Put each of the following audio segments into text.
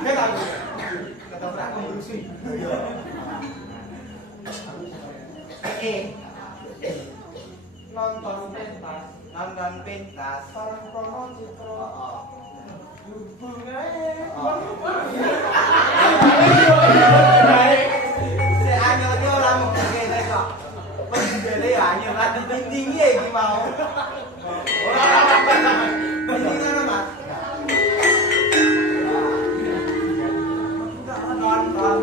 Dia tahu. Kata prak konstruksi. Nonton pentas sareng promo citra. Anyone ora mung kene kok. Penjele ya anyone ra ditinggi iki mau. Ini ngono Mas. Nonton.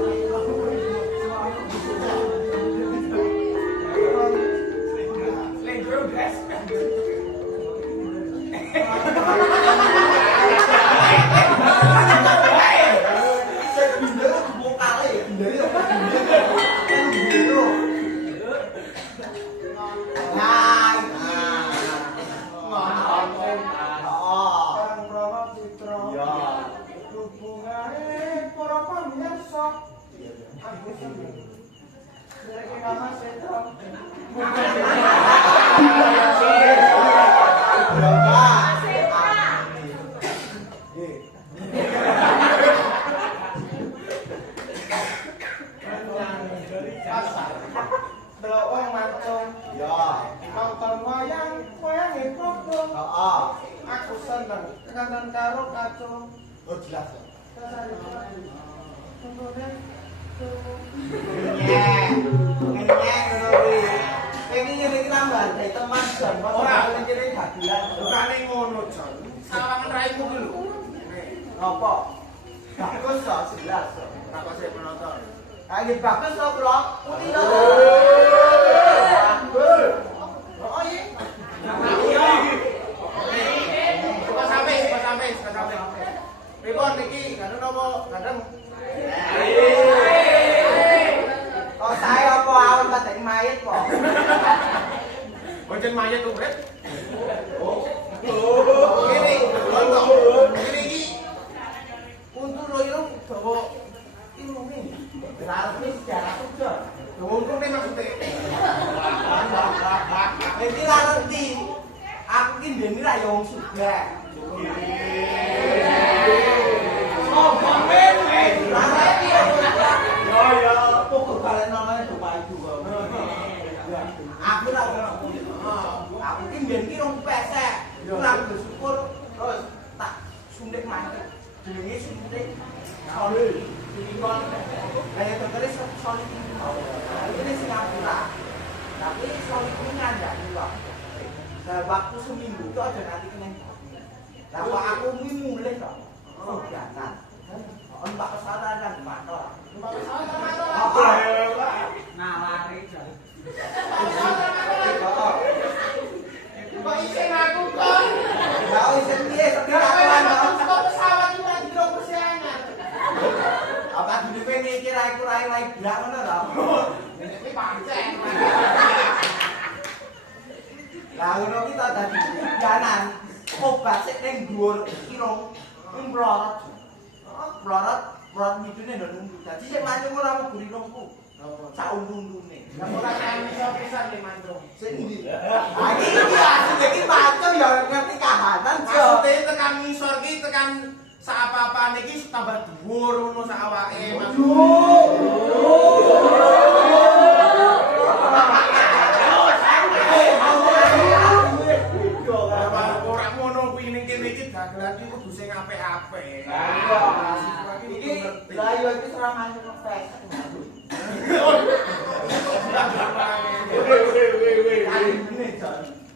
Aku seneng kangen karo kacung. Oh jelas. Ora ngene dagelan. Bukan ngono, Jon. Sawangan raimu ki lho. Napa? Bagus kok jelas. Ora kok sik penonton. Ah iki bagus kok, Bro. Putih to. Oh iya. Sampai. Pripun niki? Gandeng napa? Gandeng. Oh saya apa awon kadek mayit kok. Bonceng mayit urip. Oh. Ngene, nonton. Ngene iki. Untuk loyo bawa ilmu ini. Berarti sejarah juga. Untuk nek maksude. Iki ra ngerti. Aku ki ndene ra yo wong sugih. Sombong wae. Ya, pokok kalian namanya Bapak Ibu. Aku ra aku ki mbiyen ki rong pesek. Kurang bersyukur terus tak suntik mati. Jenenge suntik solid. Silikon. Kayak doktere solid. Ini Singapura. Tapi solid ini ngandani kok. Nah, waktu seminggu itu ada nanti kena. Lah kok aku mulai kok. Oh, jangan. Mbak kesalahan kan mator. Mbak kesalahan mator. Nalari jan. Mbak isin aku kok. Ya isin piye sepirawan kok pesawat iki ora dilo persianan. Apa didewe iki rai brak ngono lho. Iki pancen. Lah ngono ki tak dadi janan. Obat sik ning dhuwur irung mlorot. Mlorot midune ndok nunggu. Dadi sik mancung ora mlebu irungku. Sak untu-untune. Lah ora kan iso pisan le mancung. Sing ndi? Ha iki asli iki mancung ya ngerti kahanan, Jo. Maksude tekan ngisor ki tekan sak apa-apane iki tambah dhuwur ngono sak awake, Mas. Dagelan iki kudu sing apik-apik. Iki lha yo iki serangan ngefes.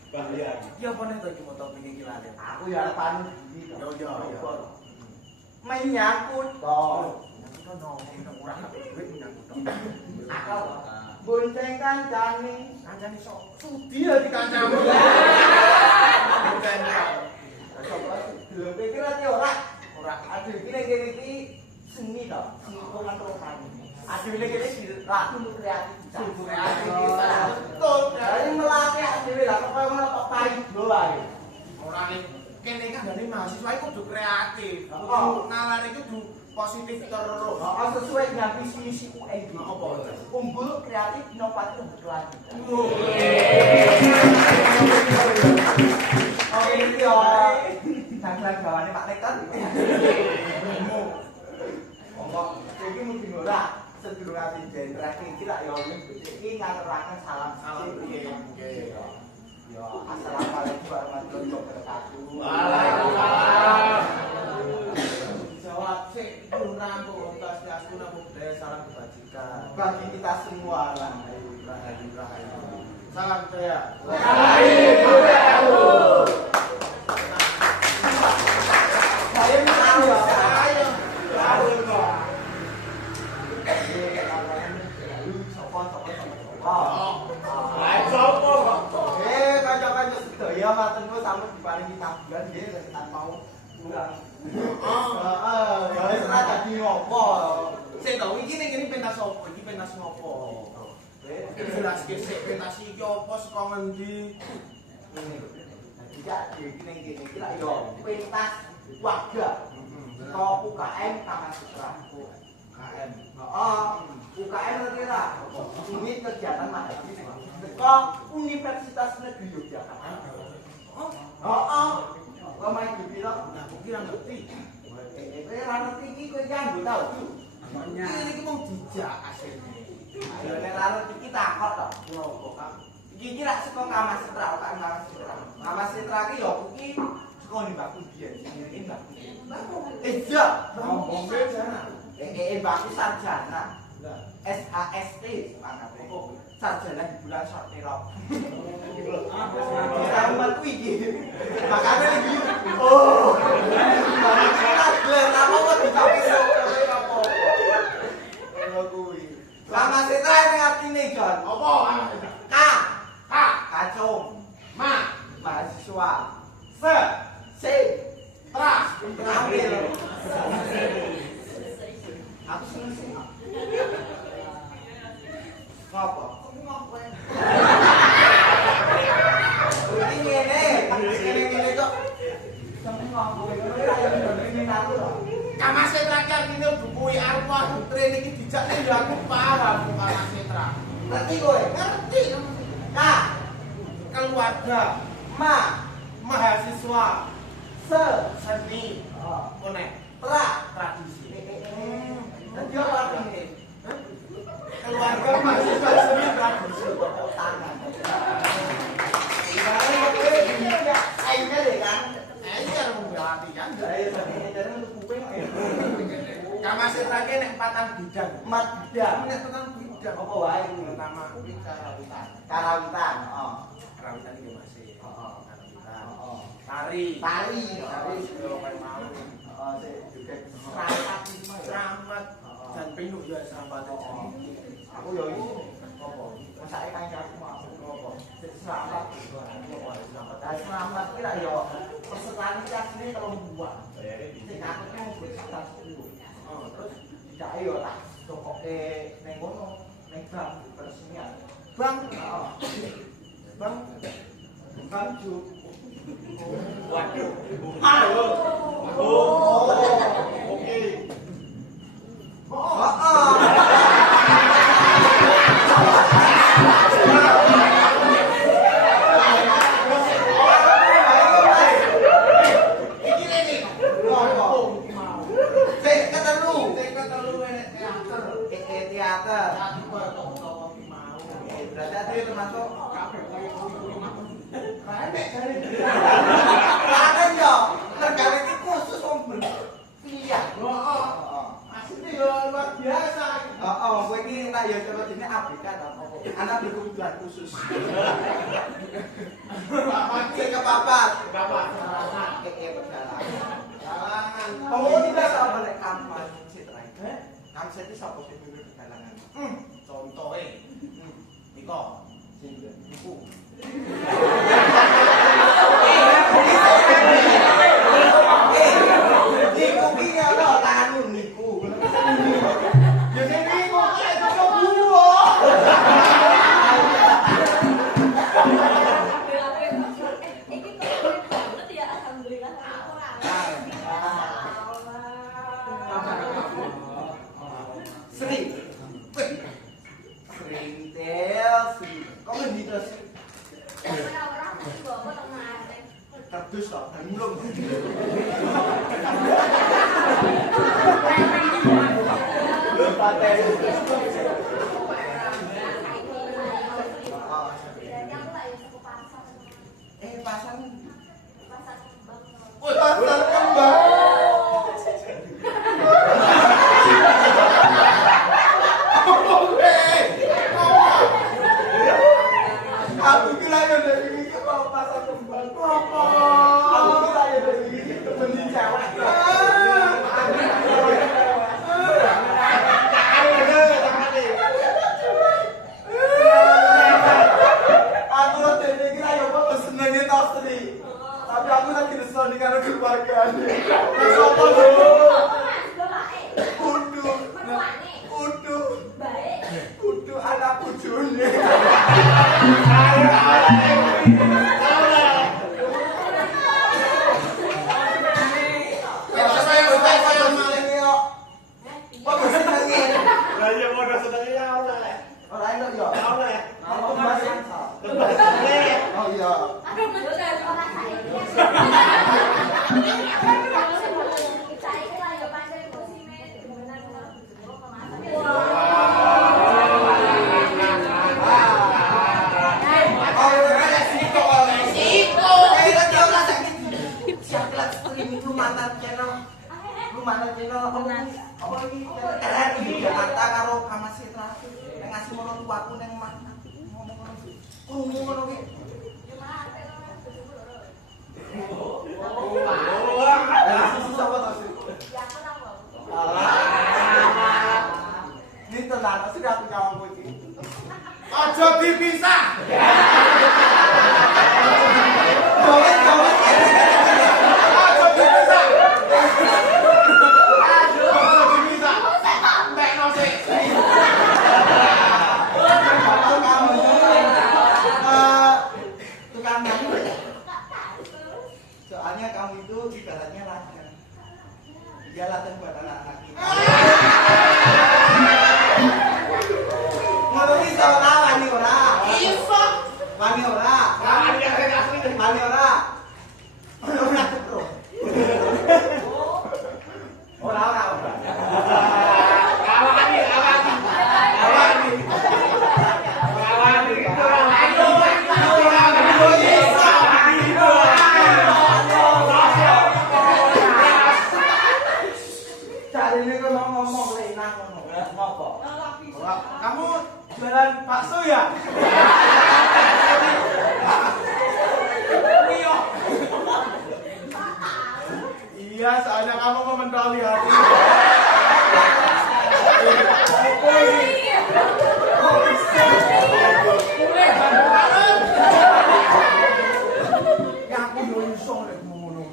Bahaya. Iki apa nek iki motor iki lali. Aku ya arep anu iki. Yo. Menyangkut to. Ono ora duit menyangkut. Akal. Bonceng kancane sok. Sudi ya di kancamu. Belum pikir ati ora. Aduh iki nek kene iki seni to, seni pengatrokan. Aduh nek kene dirak untuk kreatif. Sumbu kreatif. Betul. Dari melatih dhewe lah kok ngono kok paido wae. Ora nek kene kan jane mahasiswa iku kudu kreatif. Kudu nalar iki kudu positif terus. Heeh sesuai dengan visi misi UN. Apa? Unggul kreatif inovatif berkelanjutan. Oke iki yo. Dagelan gawane Pak Rektor. sik rampung Swastiastu namo budaya salam kebajikan. Bagi kita semua lah. Rahayu. Salam budaya. Saya minta ya. Ayo. Lalu kok. Sopo. Lah sopo kok? Kanca-kanca sedaya matur nuwun sampun diparingi tabungan nggih lan mau kurang. Ya wis ora dadi ngopo. Sik to, iki ning kene pentas opo? Iki pentas ngopo? Jelaske sik pentas iki opo saka ngendi? Tidak iki ning kene iki lak yo pentas warga. Kok UKM Taman Sutra. KM. Heeh. UKM ngerti ra? Unit kegiatan mahasiswa. Kok Universitas Negeri Yogyakarta. Heeh. Kok main dibilang Nah, aku kira ngerti. kowe ra ngerti iki kowe iki anggota lho. Iki mung dijak asline. Ayo nek ra ngerti iki takok to. Ngopo, Kak? Iki rak saka Kamasitra, UKM Kamasitra. Kamasitra ki yo iki saka Mbakku biyen, jenenge Mbakku. Iya, Ngomongke jana. Mbakku sarjana. Lah, SHST mangane. Sarjana hiburan short terop. apa Kita metu iki. Makane iki. Oh. Apa kok dicapisuk apa? Ono kuwi. Kamasitra ini artine, Jon. Apa? K. Kacung. Mahasiswa. C. Terampil. Aku seneng sih. Ngapa? Ini ngene kok. Seneng ngapa? Ini aku lho. Kamasitra kene buku arep aku tren iki dijak ning yo aku paham Kamasitra. Ngerti kowe? Ngerti. K. Keluarga, mahasiswa, seni, konek, tradisi. Dadi ora artine. Keluarga, mahasiswa, seni, tradisi. Tangan. Ibaratnya kowe iki aine deh kan. Iya dong latihan. Ayo sampe jare untuk kuping. Kamasitra ki nek patang bidang. Mat bidang. Nek patang bidang. Apa wae kuwi? Pertama kuwi karawitan. Karawitan, heeh. Karawitan iki masih. Heeh. Karawitan. Heeh. Tari. Tari. Yo kan mau. Heeh, sik juga Serapat, seramat dan pinuk ya serapat. aku yo iki apa? Masake kancaku mau apa? Sik selamat. Dan selamat ki lak yo pesertane ki asline 3 buah. Sing aku ki mau sekitar 10. Terus tidak yo tak tokoke ning ngono ning bang peresmian. Bang, Bang bukan juk. waduh. Oke. Heeh. Iki rene. Ngopo? Sing ketelu. Teater. Teater. Tadi batok utawa ki mau. Berarti ade termasuk Kabeh koyo kuwi mah. Nek jare. Kan yo, negara iki khusus wong pilihan. Heeh. Asline yo luar biasa. Heeh, kowe iki tak yo coba dene ABK ta apa? Anak berkebutuhan khusus. Bapak Sing kepapat. Bapak. Perjalanan. Kalangan. Kamu tidak sama nek kampanye Citra. Kampanye itu sapa sing mimpin perjalanan? Contohe. Niko. Sing iku. Niku ki ono tanganmu niku. Ya sing niku ki kok buwo. Sri. Sri. Kok ngendi terus? Terdus loh, belum. Belum paten. Pasar. Pasar kembang. Mas. Apa iki? RRI Jakarta karo Kamasitra. Nek ngasih mono tuaku ning mana? Ngomong ngono iki. Krungu ngono iki. Susah banget sih. Ini tenan sih aku jawab iki. Aja dipisah. Jawab. Aja dipisah. Aja dipisah. Tekno sik. Tukang nyanyi. Soalnya kamu itu ibaratnya latihan. Dia latihan buat anak-anak kita. Ngono iki ora wani ora. Iso. Wani ora. Wani ora. Ora bro. Ora. Awani. Cari ini kok ngomong enak ngono. Ngopo? Kamu jualan bakso ya? Iya, soalnya kamu komentari hati. Ya aku yo iso nek ngono.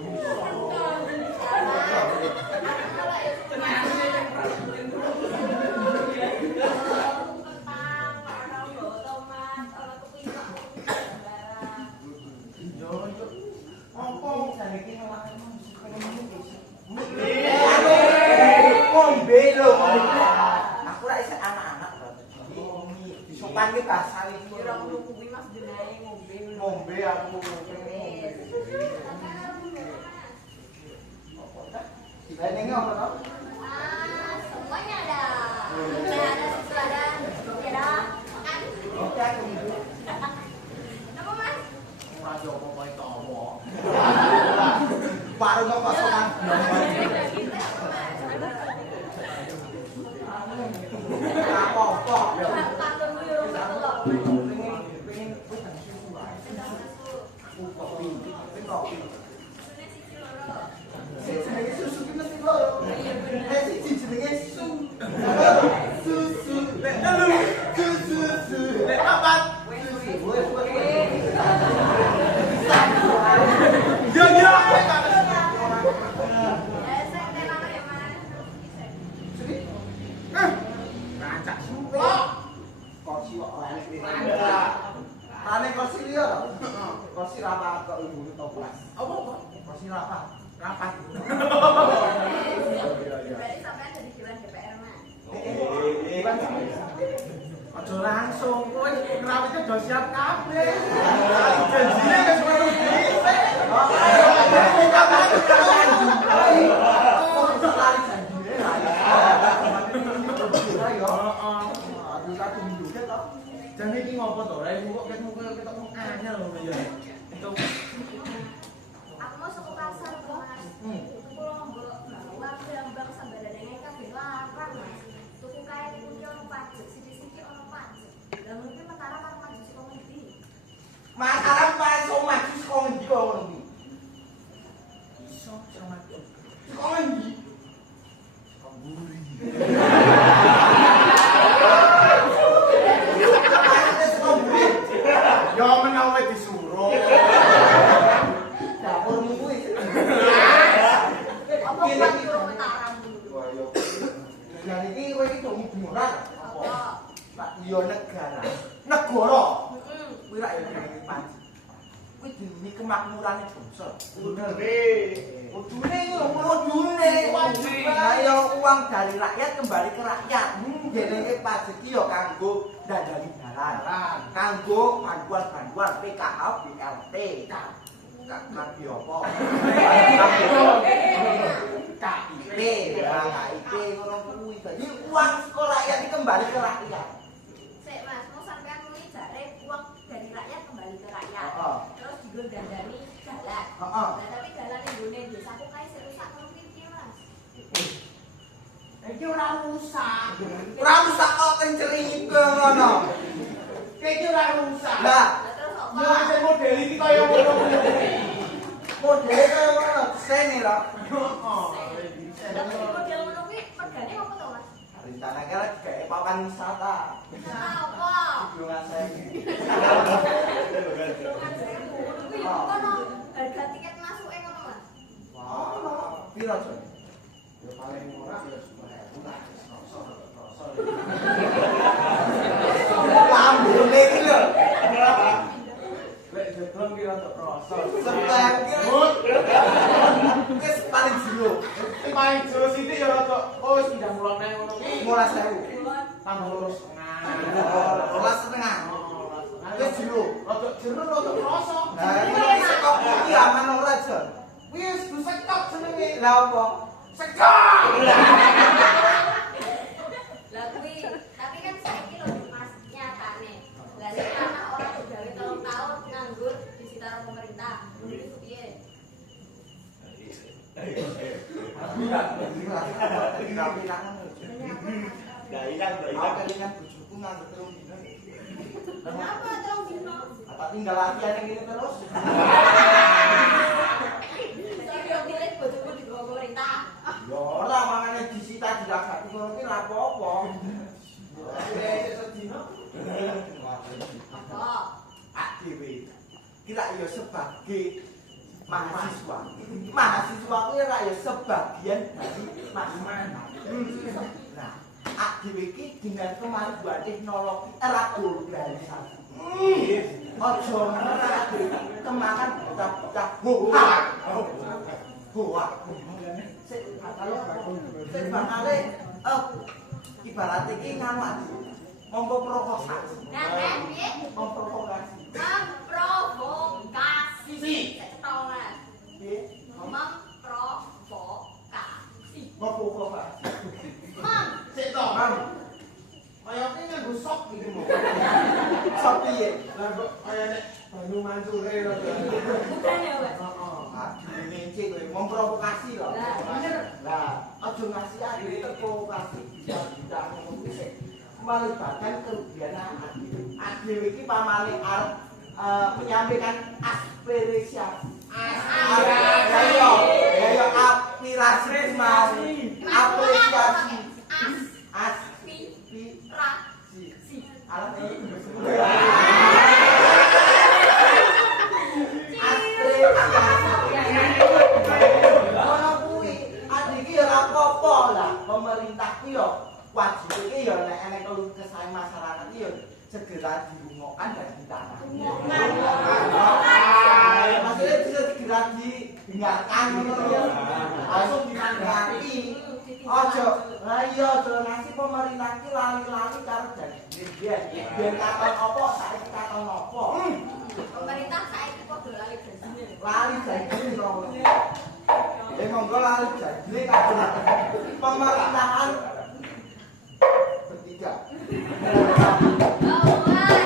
Apa jane iki ngomong ngombe lho. Aku ra isih anak-anak berarti. Disopan ki bahasa iki. Ngombe aku Ini apa tau? Semuanya ada. Ada susu ada. Ada makan. Oke aku minum. Apa Mas? Ora yo apa itu apa. Baru kok kosongan. Apa-apa. Makan dulu ya kok. Pengen wis tak susu wae. Kopi. Kopi. Jenenge susu ki mesti loro. Nek siji jenenge susu. Susu. Nek telu susu. Nek papat susu. Ya. Kancak suplok. Kursi kok ora enak. Ane kursi liya to? Kursi rapat kok ibu toplas. Apa kok? Kursi rapat. Rapat. Berarti sampean jadi dewan DPR Mas. Aja langsung, kowe ngrawitnya udah siap kabeh. Janjine wis metu dhisik. Jane iki ngopo to? Ora iku kok ketok anyar lho ya. Itu Aku mau suku pasar Mas. Tuku lombok bawa brambang sambaranane kabeh larang Mas. Tuku kae kuwi ono pajak, sithik-sithik ono pajak. Lah mungkin Mataram kan maju saka ngendi? Mataram paso maju saka ngendi kok ngono iki? iso sama itu. Saka ngendi? Kamburi. Ya menawa disuruh. Dapurmu kuwi. Apa kok nyuruh Mataram dulu? Wah yo. Lah iki kowe iki dong murah. Apa? Pak yo negara. Negara. Heeh. Kuwi ra yo jenenge pajak. Kuwi jenenge kemakmurane bangsa. Kudune yo kudune. Ayo uang dari rakyat kembali ke rakyat. Jenenge pajak iki yo kanggo dandani dalan. Kanggo bantuan-bantuan PKH, BLT. Kaki apa? KIP, KIP ngono kuwi. Dadi uang sekolah rakyat iki kembali ke rakyat. Sik Mas, mau sampean muni jare uang dari rakyat kembali ke rakyat. Heeh. Terus digo dandani dalan. Heeh. Lah tapi dalan ning gone desaku kae sing rusak kono piye Mas? Iki ora rusak. Ora usah kok tenjering ngono. Iki ora rusak. Lah, Terus apa? yo sing model iki kaya ngono kuwi. modele kaya ngono sene lho. Tapi model ngono kuwi regane apa to, Mas? Rencana kira gawe papan wisata. Apa? Belum saya. Kuwi kono harga tiket masuk ngono, Mas. Wah, piro, Jon? Yo paling murah ya 10.000 lah. Lambune iki lho. Lek jeblon piro tok kroso. Sebab wis paling jero. Sing paling jero sithik ya rada oh 90.000 ngono ki. 15.000. Tambah loro setengah. 12,5. Wis jero. Rada jero rada kroso. Nah, iki sekop iki aman ora, Jon? Wis sekop senenge. Lah apa? Sekop. Lah kuwi, tapi kan saiki lho Mas nyatane. Lah nek anak orang gawe 3 tahun nganggur disita pemerintah. Itu piye? Gak ilang, aku kelingan bojoku nganggur telung dino. Kenapa terus dino? Apa tinggal latihan yang gini terus? Tapi yo pilih bojoku di pemerintah. Ya ora mangane disita diragati ngono ki ora apa-apa. Apa? Ak dhewe. Ki lak ya sebagai mahasiswa. Mahasiswa kuwi ora ya sebagian dari masyarakat. Nah, ak dhewe ki dengan kemajuan teknologi era globalisasi. Ojo ngerti kemakan bocah-bocah hoak. Hoak. Sik bakale ibarat iki nganu ati. Memprovokasi. Nah, piye? Memprovokasi. Memprovokasi. Cetongan. Piye? Memprovokasi. Memprovokasi. Mam, Sik to. Mam, Kayaknya nganggo sok iki mau. sok piye? Lah kok kaya nek banyu mancure lho. bukan ya, Wes? Heeh. Ah, ngece kowe memprovokasi lho. Lah, bener. Lah, aja ngasih ade terprovokasi bisa ngono kuwi sik. Melibatkan kerugian anak. Adewe iki pamane arep menyampaikan aspirasi. Ayo, ayo aspirasi mau. Apresiasi. Aspirasi. Alat pemerintah ki yo wajib iki yo nek enek keluh kesah masyarakat ki yo segera dirungokkan dan ditangani. Maksudnya bisa segera didengarkan gitu ya. Langsung ditangani. Ojo, lah iya ojo ngasih pemerintah ki lali-lali karo janji. Biar katon apa saiki katon apa. Pemerintah saiki padha lali janjine. Lali janji lho. Monggo lali janji kabeh. Pemerintahan bertiga. Oh, Mas.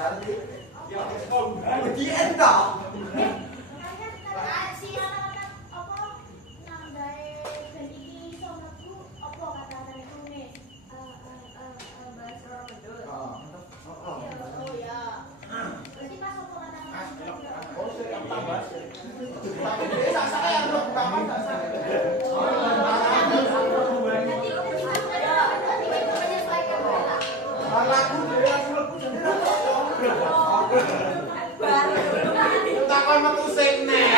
Berarti di endok. Takon metu sing nek.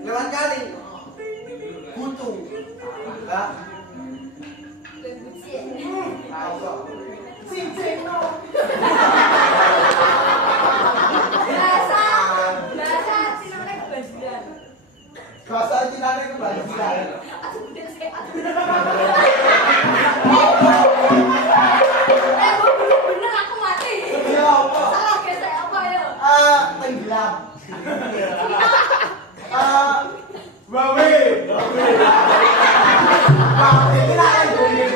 Lewat kali. Butuh. Enggak. Tahu kok. Cincin no. Bahasa Cina ini kebanjiran. Bener aku mati. Iya, apa? Salah gesek apa ya? Tenggelam. Bawi. Bawi ini lah yang bunyi.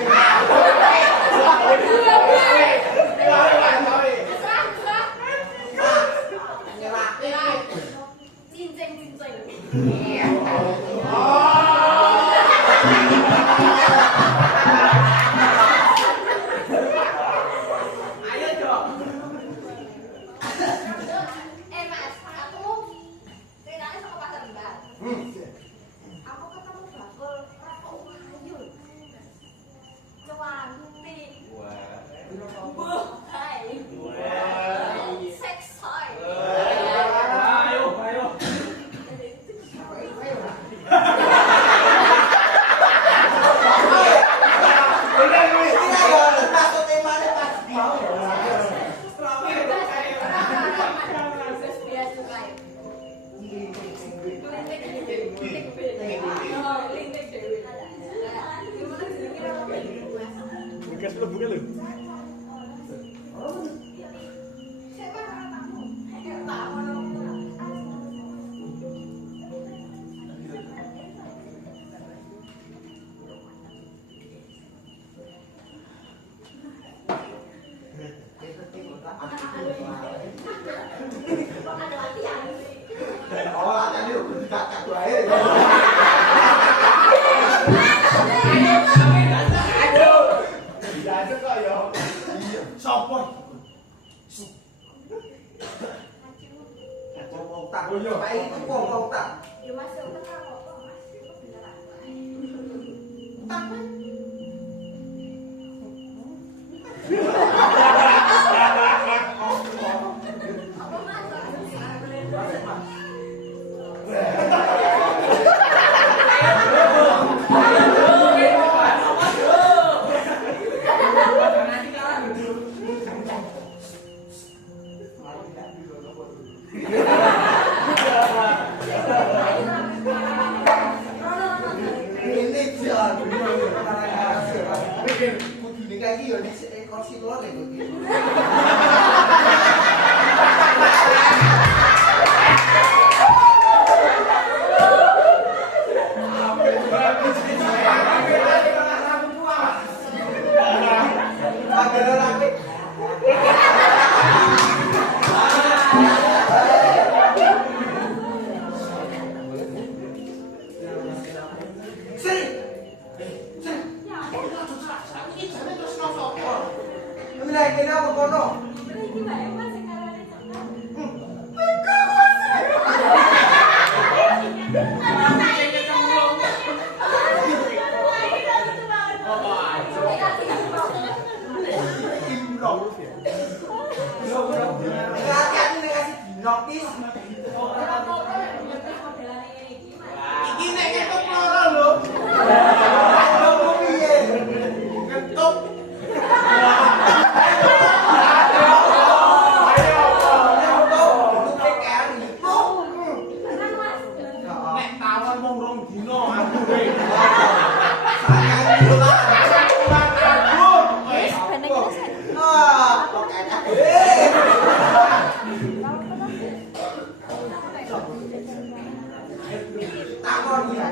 Ayo, Dok. Mas, aku ceritanya sama pasar Mbak. Aku ketemu bakul rokok kayu. Cuanti. Buh, hai. Seksoi. Ayo. Sopo? Ya Mas, ya udah rokok Mas. Itu beneran, Pak. Apa Mas? Iki bae Mas sing karane cekak. Iki nek ketok loro lho. Ketok. Nek tawon mung rong dino aku Wis bener iki. Takon ya.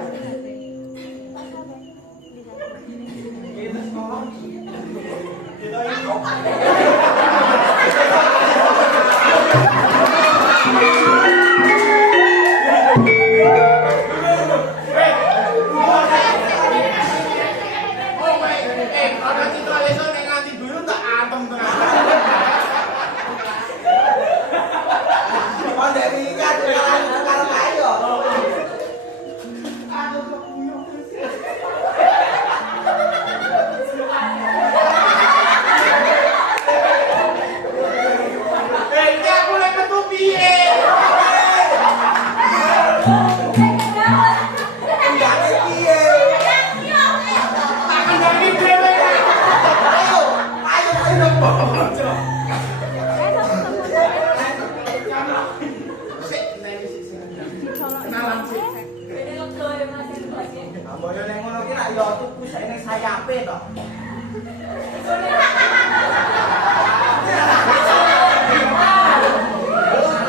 Boyo nek ngono ki rak yo tuku saene sayape to.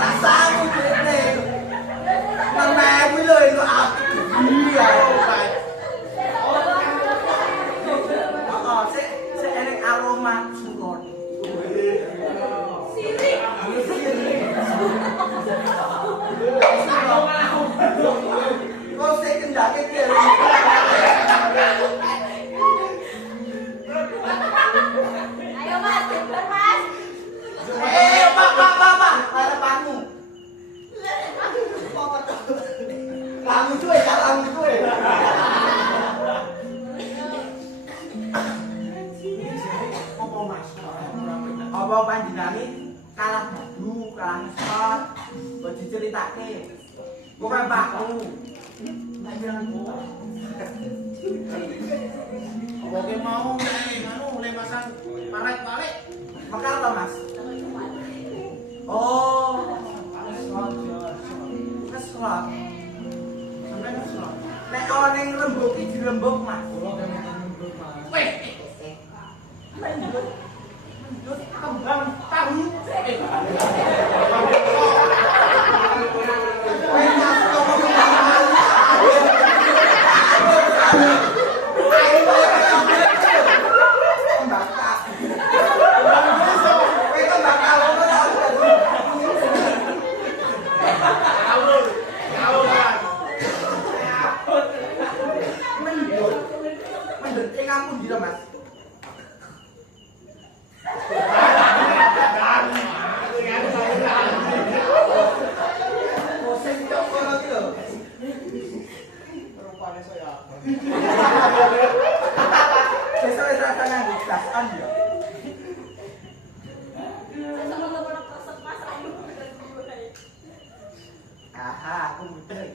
Rasaku dene. Nang kuwi lho entuk ati. Iya. Oh, sik enek aroma suron. Sirik. Kok sik kendake ki. Ayo Mas, gambar Mas. Pak, harapanmu. Kamu cuy, kamu cuy. Apa Mas? Apa panjenengane kalah badu, kalah sport, kok diceritake. Bukan Pakku. Oke mau le masang paret balik. Mekar to, Mas? Oh. Keslot. Sampai keslot. Nek ana ning lembuk ki dirembuk, Mas. Weh. Kembang tahu. Aha, aku muter.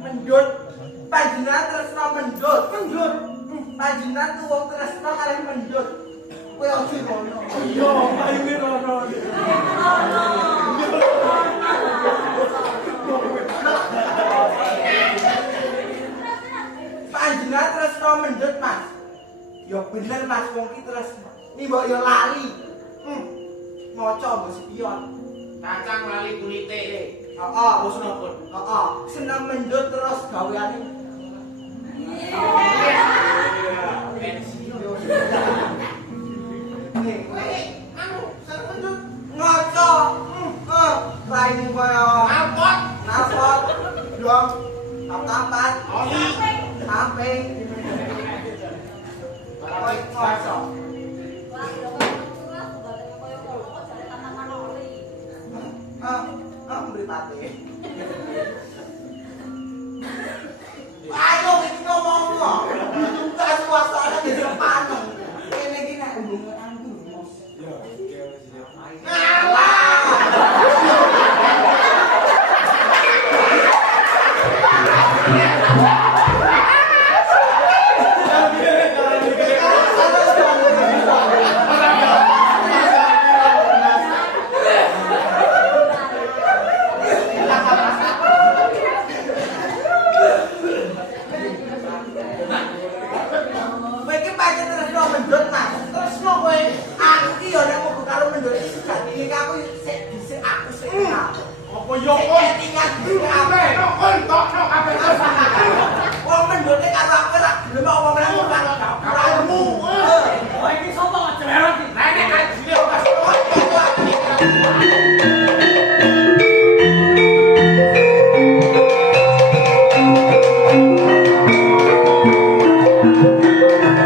Mendut, panjenengan tresno mendut. Panjenengan ku wong tresno kali mendut. Kowe ojo ngono. Iya, payu ngono. Panjenengan tresno mendut, Mas. Ya bener Mas, wong ki tresno. Iki mbok yo lali. Maca mbok spion. Kacang lali kulite. Heeh, Bos nopun. heeh. Seneng mendut terus gaweane. Nih, Anu, seneng mendut. ngaco. Raine koyo Alpot. napot. Dong. Tampapan. Oli. Samping. Kowe ngaco. Wah, lho kok curah batangnya koyo ngono kok jare tatapan oli. Mripate. Ayo iki ngomong. Buka suasana di Koyo kowe tinggal ape no kon tok no kabeh wong mendote karo aku ra gelem omong nang kamu Wah iki sapa jelerot iki? nek ajine pas